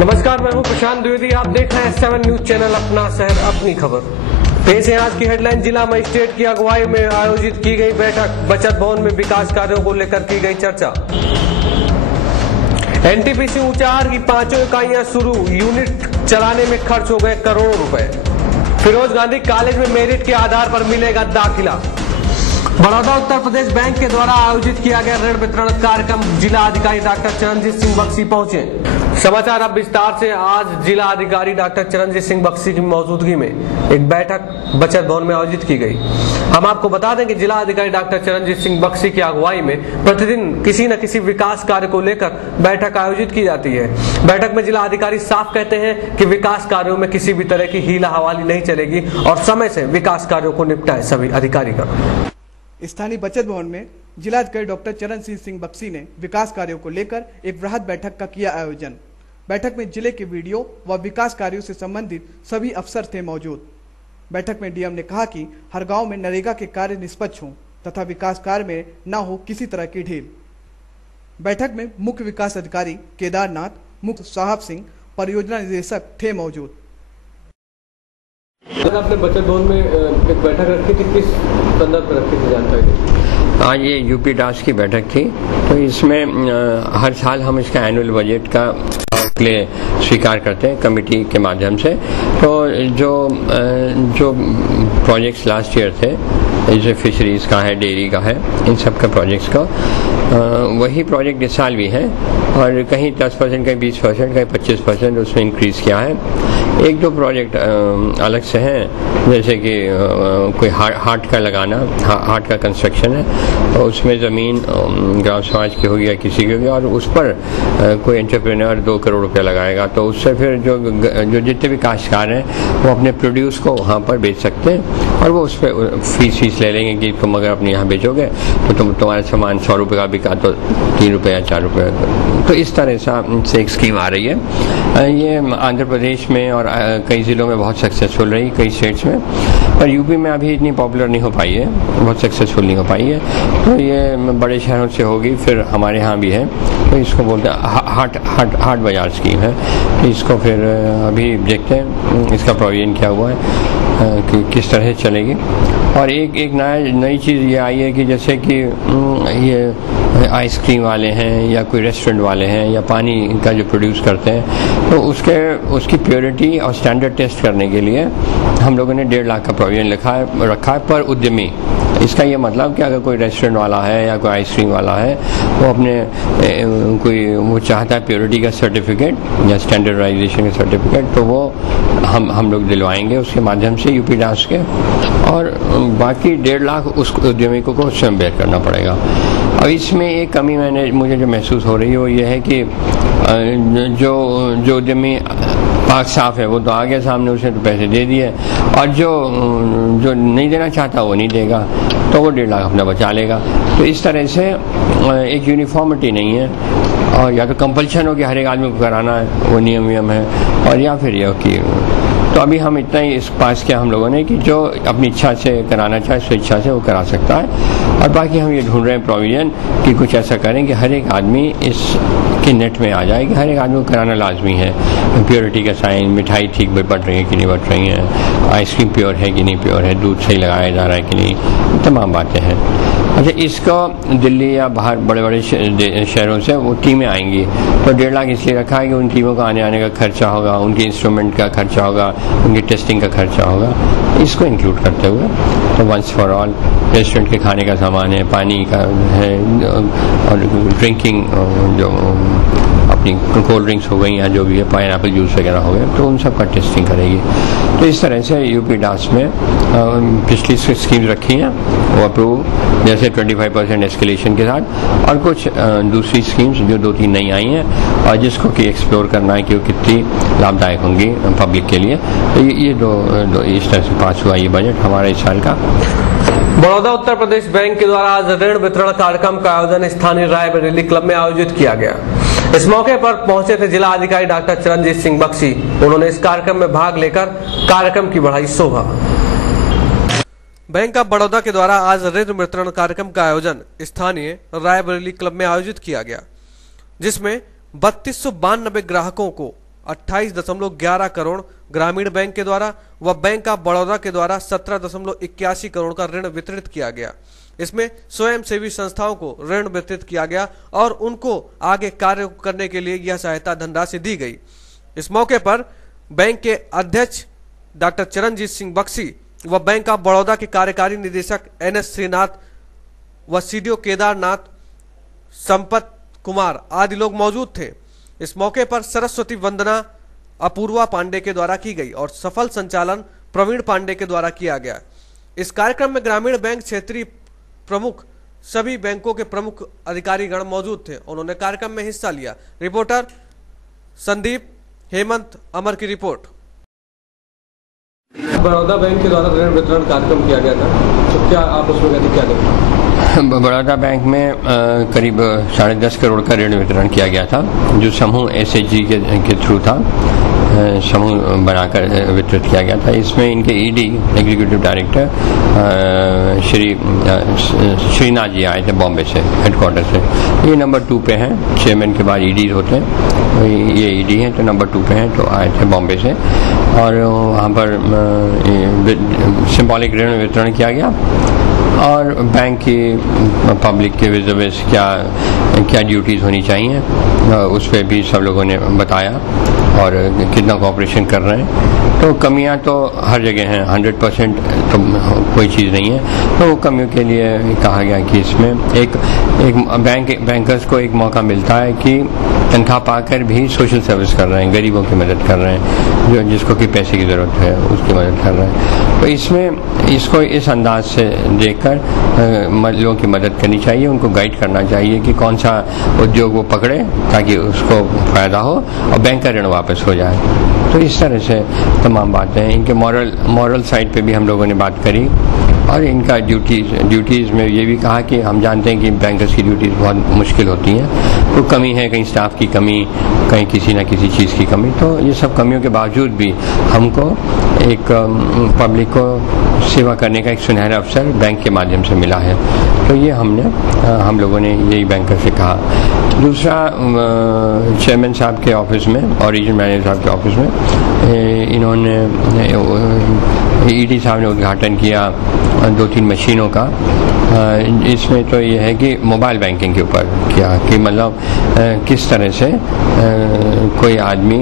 नमस्कार, मैं हूं प्रशांत द्विवेदी। आप देख रहे हैं 7 न्यूज चैनल, अपना शहर अपनी खबर। पेश है आज की हेडलाइन। जिला मजिस्ट्रेट की अगुवाई में आयोजित की गई बैठक, बचत भवन में विकास कार्यों को लेकर की गई चर्चा। एनटीपीसी ऊंचाहार की 5 इकाइयां शुरू, यूनिट चलाने में खर्च हो गए करोड़ों रुपए। फिरोज गांधी कॉलेज में मेरिट के आधार पर मिलेगा दाखिला। बड़ौदा उत्तर प्रदेश बैंक के द्वारा आयोजित किया गया ऋण वितरण कार्यक्रम, जिला अधिकारी डॉक्टर चरणजीत सिंह बख्शी पहुंचे। समाचार अब विस्तार से। आज जिला अधिकारी डॉक्टर चरणजीत सिंह बख्शी की मौजूदगी में एक बैठक बचत भवन में आयोजित की गई। हम आपको बता दें कि जिला अधिकारी डॉक्टर चरणजीत सिंह बख्शी की अगुवाई में प्रतिदिन किसी न किसी विकास कार्य को लेकर बैठक आयोजित की जाती है। बैठक में जिला अधिकारी साफ कहते हैं कि विकास कार्यों में किसी भी तरह की हीला हवाली नहीं चलेगी और समय से विकास कार्यों को निपटाए सभी अधिकारीगण। स्थानीय बचत भवन में जिलाधिकारी डॉक्टर चरणजीत सिंह बख्शी ने विकास कार्यों को लेकर एक वृहद बैठक का किया आयोजन। बैठक में जिले के वीडियो व विकास कार्यों से संबंधित सभी अफसर थे मौजूद। बैठक में डीएम ने कहा कि हर गांव में नरेगा के कार्य निष्पक्ष हों तथा विकास कार्य में न हो किसी तरह की ढील। बैठक में मुख्य विकास अधिकारी केदारनाथ, मुख्य साहब सिंह, परियोजना निदेशक थे मौजूद। आपने बचत भवन में एक बैठक रखी थी, किस संदर्भ में रखी थी जानकारी? आज ये यूपी डास की बैठक थी, तो इसमें हर साल हम इसका एनुअल बजट का लिए स्वीकार करते हैं कमेटी के माध्यम से। तो जो प्रोजेक्ट्स लास्ट ईयर थे, जैसे फिशरीज का है, डेयरी का है, इन सब का प्रोजेक्ट्स का वही प्रोजेक्ट इस साल भी हैं और कहीं 10%, कहीं 20%, कहीं 25% उसमें इंक्रीज किया है। एक दो प्रोजेक्ट अलग से हैं, जैसे कि कोई हार्ट का लगाना, हार्ट का कंस्ट्रक्शन है, तो उसमें ज़मीन ग्राम समाज की होगी या किसी की होगी और उस पर कोई एंटरप्रेन्योर 2 करोड़ रुपया लगाएगा, तो उससे फिर जो जितने भी काश्तकार हैं वो अपने प्रोड्यूस को वहाँ पर बेच सकते हैं और वो उस पर फीस ले लेंगे कि तुम अगर अपने यहाँ बेचोगे तो तुम्हारा सामान 100 रुपये का बिका तो 3 रुपये या 4 रुपये। तो इस तरह से एक स्कीम आ रही है। ये आंध्र प्रदेश में और कई ज़िलों में बहुत सक्सेसफुल रही, कई स्टेट्स में, पर यूपी में अभी इतनी पॉपुलर नहीं हो पाई है, बहुत सक्सेसफुल नहीं हो पाई है। तो ये बड़े शहरों से होगी, फिर हमारे यहाँ भी है, तो इसको बोलते हैं हाट बाजार स्कीम है। तो इसको फिर अभी देखते हैं इसका प्रोविजन क्या हुआ है कि किस तरह से चलेगी। और एक नई चीज़ ये आई है कि जैसे कि ये आइसक्रीम वाले हैं या कोई रेस्टोरेंट वाले हैं या पानी का जो प्रोड्यूस करते हैं, तो उसकी प्योरिटी और स्टैंडर्ड टेस्ट करने के लिए हम लोगों ने 1.5 लाख का प्रोविजन रखा है पर उद्यमी। इसका ये मतलब कि अगर कोई रेस्टोरेंट वाला है या कोई आइसक्रीम वाला है, वो अपने वो चाहता है प्योरिटी का सर्टिफिकेट या स्टैंडर्डाइजेशन का सर्टिफिकेट, तो वो हम लोग दिलवाएंगे उसके माध्यम से यूपी डास के, और बाकी 1.5 लाख उस उद्यमी को स्वयं बेयर करना पड़ेगा। अब इसमें एक कमी मुझे जो महसूस हो रही है वो ये है कि जो उद्यमी पाक साफ है वो तो आ गया सामने, उसने तो पैसे दे दिए, और जो नहीं देना चाहता वो नहीं देगा, तो वो 1.5 लाख अपना बचा लेगा। तो इस तरह से एक यूनिफॉर्मिटी नहीं है, और या तो कंपल्शन हो कि हर एक आदमी को कराना है, वो नियम है, और या फिर यह कि तो अभी हम इतना ही इस पास किया हम लोगों ने कि जो अपनी इच्छा से कराना चाहे स्वेच्छा से वो करा सकता है। और बाकी हम ये ढूंढ रहे हैं प्रोविजन कि कुछ ऐसा करें कि हर एक आदमी इस के नेट में आ जाए कि हर एक आदमी को कराना लाजमी है। प्योरिटी का साइन, मिठाई ठीक बढ़ रही है कि नहीं बढ़ रही है, आइसक्रीम प्योर है कि नहीं प्योर है, दूध सही लगाया जा रहा है कि नहीं, तमाम बातें हैं। अच्छा, इसको दिल्ली या बाहर बड़े बड़े शहरों से वो टीमें आएंगी, तो 1.5 लाख इसलिए रखा है कि उन टीमों का आने का खर्चा होगा, उनके इंस्ट्रूमेंट का खर्चा होगा, उनकी टेस्टिंग का खर्चा होगा, इसको इंक्लूड करते हुए तो वंस फॉर ऑल रेस्टोरेंट के खाने का सामान है, पानी का है, और ड्रिंकिंग जो अपनी कोल्ड ड्रिंक्स हो गई या जो भी है, पाइनएप्पल जूस वगैरह हो गए, तो उन सब का टेस्टिंग करेगी। तो इस तरह से यूपी डास में पिछली स्कीम्स रखी हैं वो अप्रूव, जैसे 25% एस्केलेशन के साथ, और कुछ दूसरी स्कीम्स जो 2-3 नई आई हैं और जिसको कि एक्सप्लोर करना है कि वो कितनी लाभदायक होंगी पब्लिक के लिए। तो ये दो इस तरह से पास हुआ ये बजट हमारा इस साल का। बड़ौदा उत्तर प्रदेश बैंक के द्वारा आज ऋण वितरण कार्यक्रम का आयोजन स्थानीय रायबरेली क्लब में आयोजित किया गया। इस मौके पर पहुंचे थे जिला अधिकारी डॉक्टर चरणजीत सिंह बख्शी। उन्होंने इस कार्यक्रम में भाग लेकर कार्यक्रम की बढ़ाई शोभा। बैंक ऑफ बड़ौदा के द्वारा आज ऋण वितरण कार्यक्रम का आयोजन स्थानीय रायबरेली क्लब में आयोजित किया गया, जिसमें 3292 ग्राहकों को 28.11 करोड़ ग्रामीण बैंक के द्वारा व बैंक ऑफ बड़ौदा के द्वारा 17.81 करोड़ का ऋण वितरित किया गया। इसमें स्वयंसेवी संस्थाओं को ऋण वितरित किया गया और उनको आगे कार्य करने के लिए यह सहायता धनराशि दी गई। इस मौके पर बैंक के अध्यक्ष डॉक्टर चरणजीत सिंह बख्सी व बैंक ऑफ बड़ौदा के कार्यकारी निदेशक NS श्रीनाथ व CDO केदारनाथ संपत कुमार आदि लोग मौजूद थे। इस मौके पर सरस्वती वंदना अपूर्वा पांडे के द्वारा की गई और सफल संचालन प्रवीण पांडे के द्वारा किया गया। इस कार्यक्रम में ग्रामीण बैंक क्षेत्रीय प्रमुख सभी बैंकों के प्रमुख अधिकारीगण मौजूद थे। उन्होंने कार्यक्रम में हिस्सा लिया। रिपोर्टर संदीप हेमंत अमर की रिपोर्ट। बड़ौदा बैंक के द्वारा ऋण वितरण कार्यक्रम किया गया था, तो क्या आप उसमें क्या देखते? बड़ौदा बैंक में करीब 10.5 करोड़ का ऋण वितरण किया गया था, जो समूह SHG के थ्रू था, समूह बनाकर वितरित किया गया था। इसमें इनके ED executive director Shrinath ji आए थे बॉम्बे से, हेडक्वार्टर से। ये नंबर 2 पे हैं, चेयरमैन के बाद ED होते हैं, ये ED हैं तो नंबर 2 पे हैं, तो आए थे बॉम्बे से और वहाँ पर सिंबॉलिक ऋण वितरण किया गया और बैंक की पब्लिक के विजिबल्स क्या ड्यूटीज़ होनी चाहिए उस पर भी सब लोगों ने बताया और कितना कोऑपरेशन कर रहे हैं। तो कमियां तो हर जगह हैं, 100% तो कोई चीज़ नहीं है। तो कमियों के लिए कहा गया कि इसमें एक बैंकर्स को एक मौका मिलता है कि तनख्वाह पाकर भी सोशल सर्विस कर रहे हैं, गरीबों की मदद कर रहे हैं, जो जिसको कि पैसे की ज़रूरत है उसकी मदद कर रहे हैं। तो इसमें इसको इस अंदाज से देखकर लोगों की मदद करनी चाहिए, उनको गाइड करना चाहिए कि कौन सा उद्योग वो पकड़े ताकि उसको फ़ायदा हो और बैंक का ऋण वापस हो जाए। तो इस तरह से तमाम बातें, इनके मॉरल साइड पे भी हम लोगों ने बात करी और इनका ड्यूटीज़ में ये भी कहा कि हम जानते हैं कि बैंकर्स की ड्यूटीज़ बहुत मुश्किल होती हैं, तो कमी है, कहीं स्टाफ की कमी, कहीं किसी न किसी चीज़ की कमी। तो ये सब कमियों के बावजूद भी हमको एक पब्लिक को सेवा करने का एक सुनहरा अवसर बैंक के माध्यम से मिला है। तो ये हम लोगों ने यही बैंकर से कहा। दूसरा, चेयरमैन साहब के ऑफिस में और रीजनल मैनेजर साहब के ऑफिस में इन्होंने ED साहब ने उद्घाटन किया 2-3 मशीनों का। इसमें तो ये है कि मोबाइल बैंकिंग के ऊपर किया कि मतलब किस तरह से कोई आदमी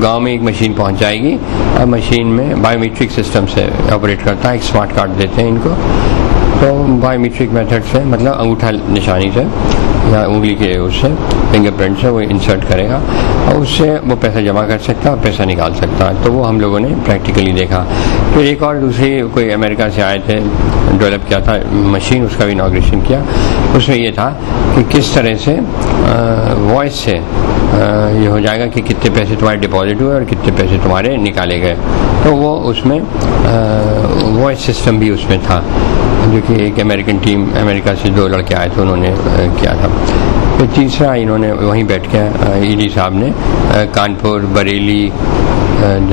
गांव में एक मशीन पहुंच जाएगी और मशीन में बायोमेट्रिक सिस्टम से ऑपरेट करता है, एक स्मार्ट कार्ड देते हैं इनको, तो बायोमेट्रिक मेथड से मतलब अंगूठा निशानी से या उंगली के उससे फिंगरप्रिंट से वो इंसर्ट करेगा और उससे वो पैसा जमा कर सकता है और पैसा निकाल सकता है। तो वो हम लोगों ने प्रैक्टिकली देखा। फिर एक और दूसरी कोई अमेरिका से आए थे, डेवलप किया था मशीन, उसका भी इनॉग्रेशन किया। उसमें ये था कि किस तरह से वॉइस से ये हो जाएगा कि कितने पैसे तुम्हारे डिपॉजिट हुए और कितने पैसे तुम्हारे निकाले गए। तो वो उसमें वॉइस सिस्टम भी उसमें था, जो कि एक अमेरिकन टीम, अमेरिका से 2 लड़के आए थे, उन्होंने किया था। फिर तीसरा, इन्होंने वहीं बैठ के ED साहब ने कानपुर, बरेली,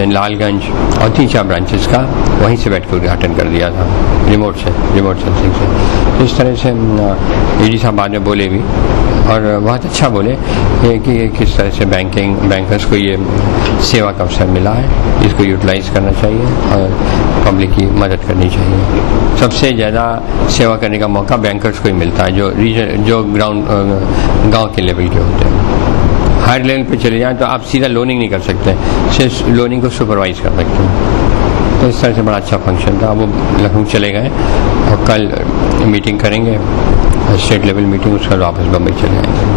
लालगंज और 3-4 ब्रांचेस का वहीं से बैठ के उद्घाटन कर दिया था, रिमोट सेंसिंग से। इस तरह से ED साहब बाद में बोले भी और बहुत अच्छा बोले कि किस तरह से बैंकर्स को ये सेवा का अवसर मिला है, इसको यूटिलाइज करना चाहिए और पब्लिक की मदद करनी चाहिए। सबसे ज़्यादा सेवा करने का मौका बैंकर्स को ही मिलता है, जो गांव के लेवल के होते हैं। हायर लेवल पे चले जाएं तो आप सीधा लोनिंग नहीं कर सकते, सिर्फ लोनिंग को सुपरवाइज कर सकते हैं। तो इस तरह से बड़ा अच्छा फंक्शन था। वो लखनऊ चले गए और कल मीटिंग करेंगे, स्टेट लेवल मीटिंग, उसके बाद वापस बम्बई चले जाएंगे।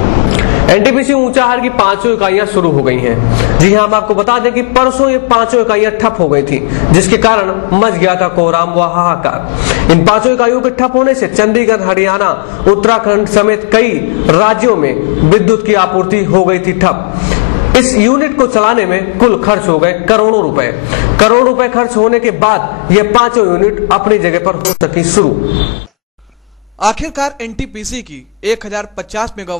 NTPC ऊंचाहार की 5 इकाइयां शुरू हो गई हैं। जी हां, हम आपको बता दें कि परसों ये 5 इकाइयां ठप हो गई थी, जिसके कारण मच गया था कोहराम व हाहाकार। इन 5 इकाइयों के ठप होने से चंडीगढ़, हरियाणा, उत्तराखंड समेत कई राज्यों में विद्युत की आपूर्ति हो गई थी ठप। इस यूनिट को चलाने में कुल खर्च हो गए करोड़ों रुपए खर्च होने के बाद ये 5 यूनिट अपनी जगह पर हो सकी शुरू। आखिरकार NTPC की 1050 मेगावाट